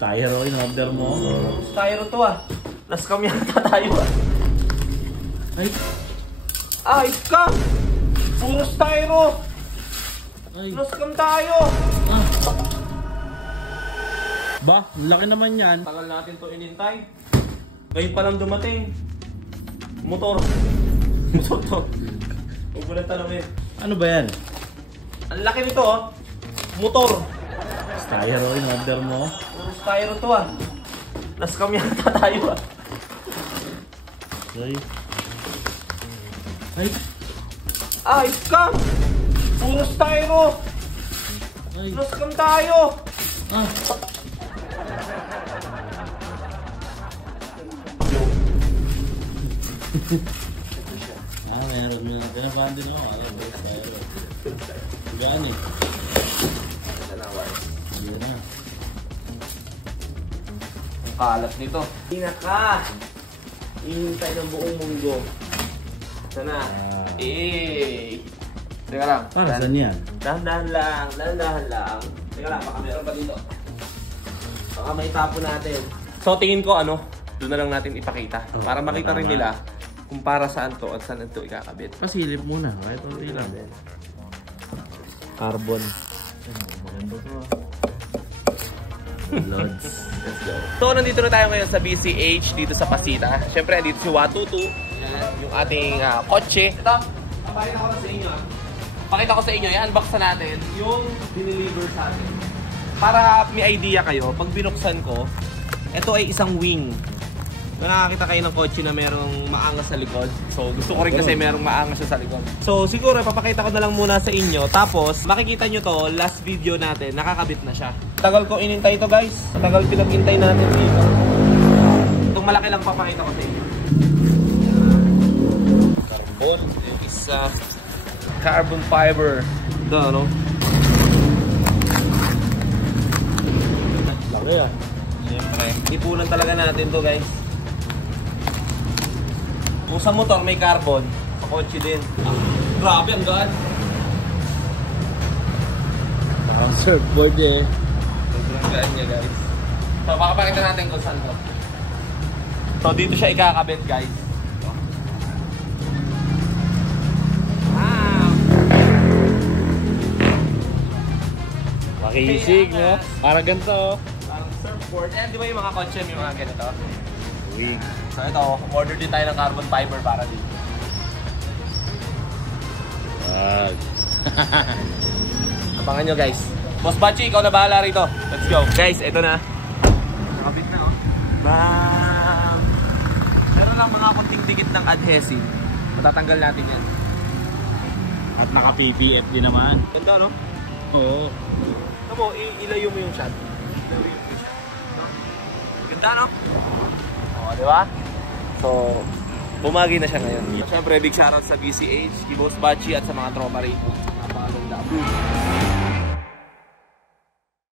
Styro, in-order mo? Styro to ah. Nascam yata tayo ah. Ay! Ah, scam! Puro styro! Ay! Nascam tayo! Ah! Ba, laki naman yan. Tagal natin to inintay. Ngayon pa lang dumating. Motor. Motor to. Huwag mo lang tanongin. Ano ba yan? Ang laki nito oh. Motor. Styro, in-order mo? Puro styro to ah. Nascam yata tayo ah. Ay! Ay! Ah, scam! Puro styro! Ay! Nascam tayo! Ah! Meron mo lang. Kinabahan din ako. Alam mo, Styro. Gaan eh. Hindi na. Ang kalat nito. Pinaka! Ihintay ng buong mundo. Sana. Eh. Teka lang. Para saan yan? Dahan-dahan lang. Dahan-dahan lang. Teka lang, baka meron pa dito. Baka may tapo natin. So tingin ko ano, doon na lang natin ipakita. Para makita rin nila kung para saan to at saan ito ikakabit. Pasilip muna. Kahit unti lang. Carbon. Maganda to ah. Loads. Let's go. So nandito na tayo ngayon sa BCH dito sa Pasita. Siyempre nandito si Watutu. Yan, yung ating kotse. Ito, pakita ko na sa inyo. Pakita ko sa inyo, i-unbox na natin yung dineliver sa atin. Para may idea kayo, pag binuksan ko, ito ay isang wing. Nakakita kayo ng kotse na merong maangas sa likod. So gusto ko rin kasi merong maangas siya sa likod. So siguro papakita ko na lang muna sa inyo. Tapos makikita nyo to, last video natin, nakakabit na siya. Tagal ko inintay to guys. Tagal pinag-intay natin dito. Itong malaki lang papakita ko sa inyo. Carbon. Yung isa carbon fiber. Ito ano? Laki ah. Siyempre, ipunan talaga natin to guys. Kung sa motor may carbon, sa kotse din. Grabe, ang gaan. Parang surfboard eh. Sobrang gaan niya guys. So, makapakita natin kung saan to. So, dito siya ikakabit guys. Makisig no? Parang ganito oh. Parang surfboard. Eh, di ba yung mga kotse may mga ganito? Wig. So, ito, order din tayo ng carbon fiber para dito. Wag. Abangan nyo guys. Boss Bachi, ikaw na bahala rito. Let's go. Guys, ito na. Nakabit na oh. Bam! Meron lang mga kunting dikit ng adhesive. Matatanggal natin yan. At naka-PPF din naman. Ganda no? Oo. Tamo, ilayo mo yung shot. Ilayo mo yung shot. Ganda no? O, di ba? So, bumagi na siya ngayon. Siyempre, big shoutout sa BCH, kay Boss Bachi at sa mga tropa rito. Napakaganda.